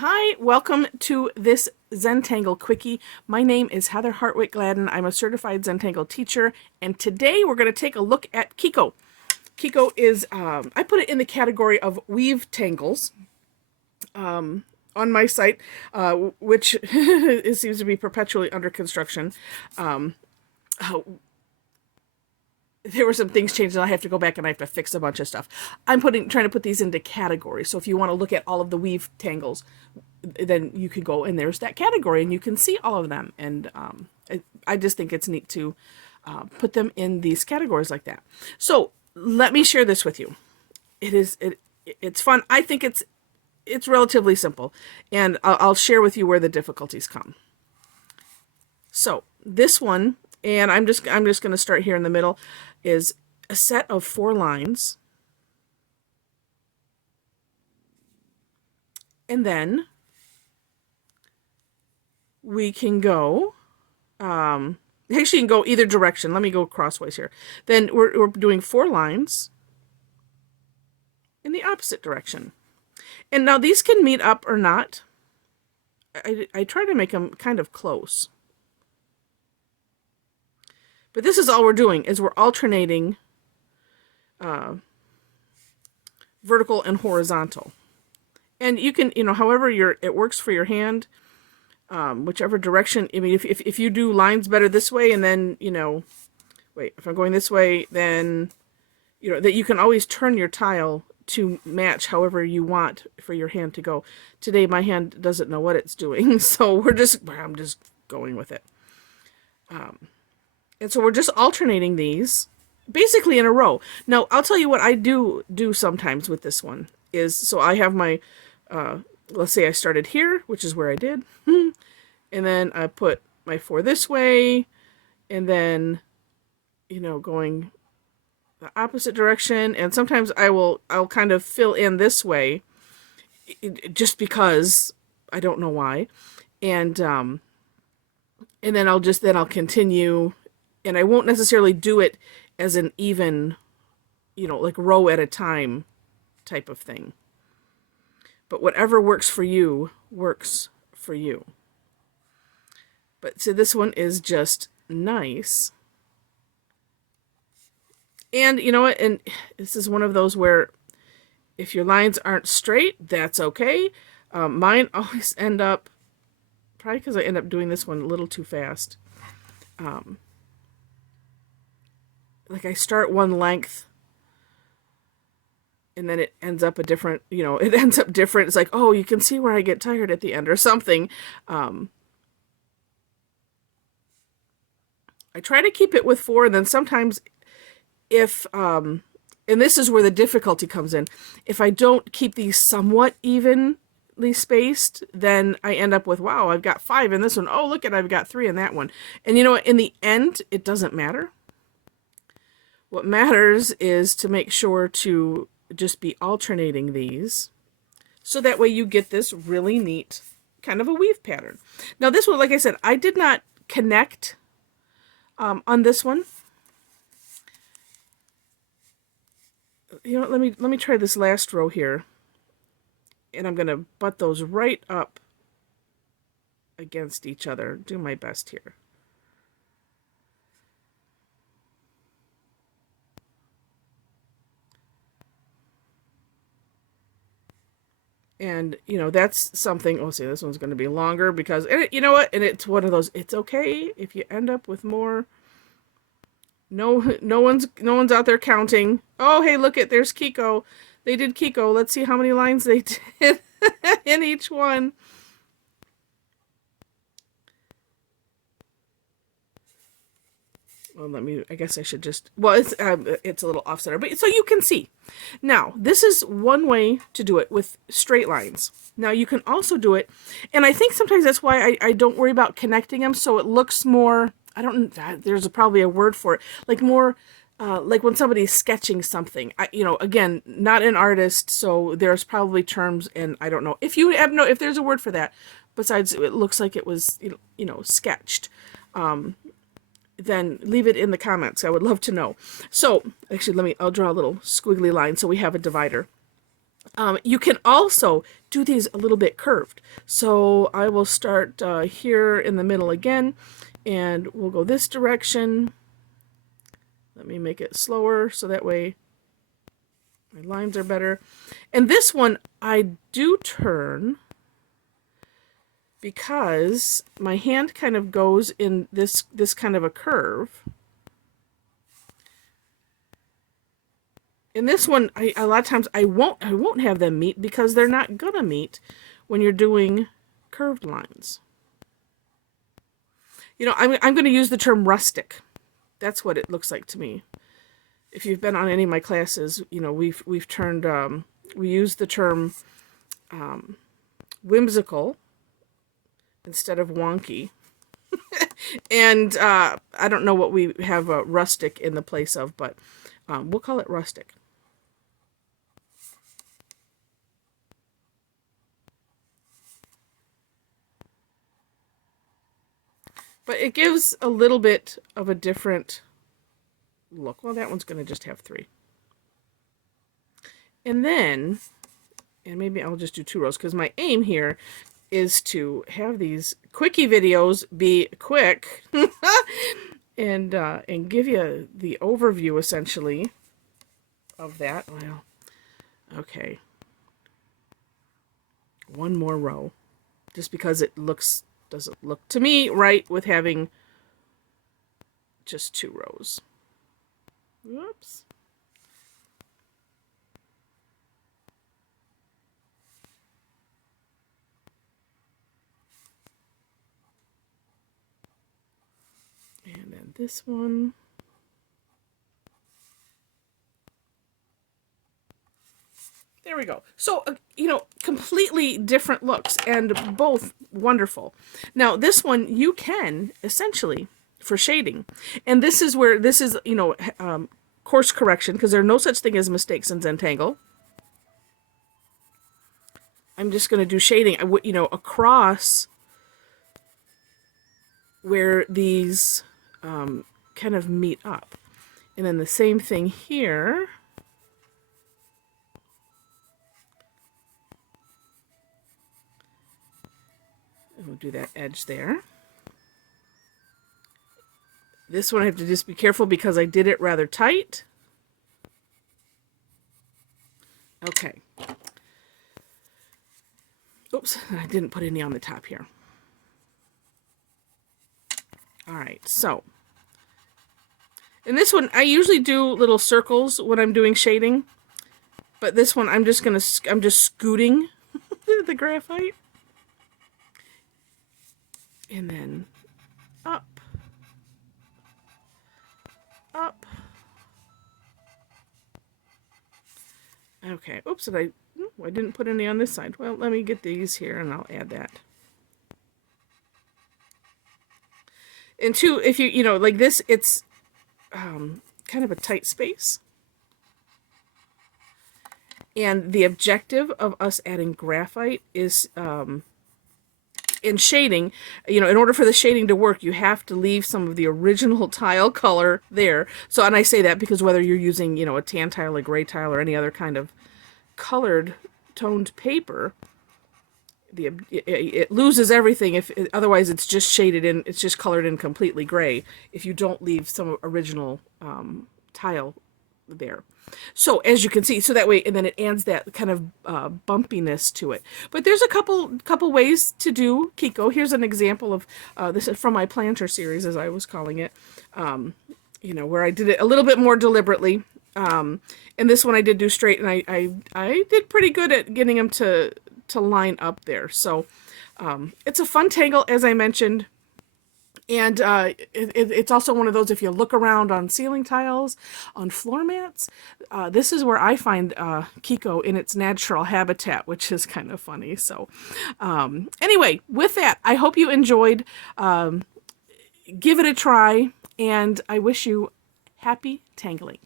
Hi, welcome to this Zentangle Quickie. My name is Heather Hartwick Gladden. I'm a certified Zentangle teacher, and today we're going to take a look at Keeko. Keeko is, I put it in the category of weave tangles on my site, which it seems to be perpetually under construction. There were some things changed and I have to go back and I have to fix a bunch of stuff. I'm trying to put these into categories. So if you want to look at all of the weave tangles, then you can go and there's that category and you can see all of them. And I just think it's neat to put them in these categories like that. So let me share this with you. It's fun. I think it's relatively simple, and I'll share with you where the difficulties come. So this one, and I'm just going to start here in the middle, is a set of 4 lines. And then we can go, actually you can go either direction. Let me go crossways here. Then we're doing 4 lines in the opposite direction. And now these can meet up or not. I try to make them kind of close. But this is all we're doing, is we're alternating vertical and horizontal. And you can, however it works for your hand, whichever direction. I mean, if you do lines better this way, and then, wait, if I'm going this way, then, that you can always turn your tile to match however you want for your hand to go. Today, my hand doesn't know what it's doing, so I'm just going with it. And so we're just alternating these basically in a row. Now, I'll tell you what I do sometimes with this one is, so I have my, let's say I started here, which is where I did, and then I put my 4 this way, and then, going the opposite direction, and sometimes I'll kind of fill in this way, just because I don't know why, and then I'll continue. And I won't necessarily do it as an even, like row at a time type of thing. But whatever works for you, works for you. But so this one is just nice. And you know what? And this is one of those where if your lines aren't straight, that's okay. Mine always end up, probably because I end up doing this one a little too fast. Like I start one length and then it ends up a different, it ends up different. It's like, oh, you can see where I get tired at the end or something. I try to keep it with 4, and then sometimes if, and this is where the difficulty comes in, if I don't keep these somewhat evenly spaced, then I end up with, wow, I've got 5 in this one. Oh, look at, I've got 3 in that one. And you know what, in the end, it doesn't matter. What matters is to make sure to just be alternating these, so that way you get this really neat kind of a weave pattern. Now this one, like I said, I did not connect on this one. Let me try this last row here, and I'm gonna butt those right up against each other. Do my best here. And, that's something, oh, see, this one's going to be longer because, and you know what? And it's one of those, it's okay if you end up with more. No one's out there counting. Oh, hey, look there's Keeko. They did Keeko. Let's see how many lines they did in each one. Well, I guess I should just, well, it's a little offsetter, but so you can see. Now, this is one way to do it with straight lines. Now, you can also do it, and I think sometimes that's why I don't worry about connecting them, so it looks more, there's probably a word for it, like more, like when somebody's sketching something. Again, not an artist, so there's probably terms, and I don't know. If there's a word for that, besides it looks like it was, sketched. Then leave it in the comments. I would love to know. So, actually, I'll draw a little squiggly line so we have a divider. You can also do these a little bit curved. So I will start here in the middle again, and we'll go this direction. Let me make it slower so that way my lines are better. And this one I do turn because my hand kind of goes in this kind of a curve. In this one, a lot of times I won't have them meet because they're not gonna meet when you're doing curved lines. You know, I'm going to use the term rustic. That's what it looks like to me. If you've been on any of my classes, you know, we've turned we use the term whimsical instead of wonky. And I don't know what we have rustic in the place of, but we'll call it rustic. But it gives a little bit of a different look. Well, that one's going to just have 3. And then, and maybe I'll just do 2 rows because my aim here is to have these quickie videos be quick and give you the overview essentially of that. Well, okay. 1 more row, just because it doesn't look to me right with having just 2 rows. Whoops. And then this one. There we go. So, you know, completely different looks and both wonderful. Now, this one you can essentially for shading. And this is where this is, you know, course correction, because there are no such thing as mistakes in Zentangle. I'm just going to do shading, you know, across where these kind of meet up. And then the same thing here. We'll do that edge there. This one I have to just be careful because I did it rather tight. Okay. Oops, I didn't put any on the top here. All right, so in this one I usually do little circles when I'm doing shading, but this one I'm just scooting the graphite. And then up, up. Okay, oops, and I didn't put any on this side. Well, let me get these here and I'll add that. And 2, if you know, like this, it's kind of a tight space. And the objective of us adding graphite is in shading, you know, in order for the shading to work, you have to leave some of the original tile color there. So, and I say that because whether you're using, you know, a tan tile, a gray tile, or any other kind of colored toned paper, it loses everything if otherwise it's just shaded in, it's just colored in completely gray if you don't leave some original tile there. So as you can see, so that way, and then it adds that kind of bumpiness to it. But there's a couple ways to do Keeko. Here's an example of this is from my planter series, as I was calling it. You know, where I did it a little bit more deliberately. And this one I did do straight, and I did pretty good at getting them to line up there. So it's a fun tangle, as I mentioned. And it's also one of those, if you look around on ceiling tiles, on floor mats, this is where I find Keeko in its natural habitat, which is kind of funny. So anyway, with that, I hope you enjoyed. Give it a try, and I wish you happy tangling.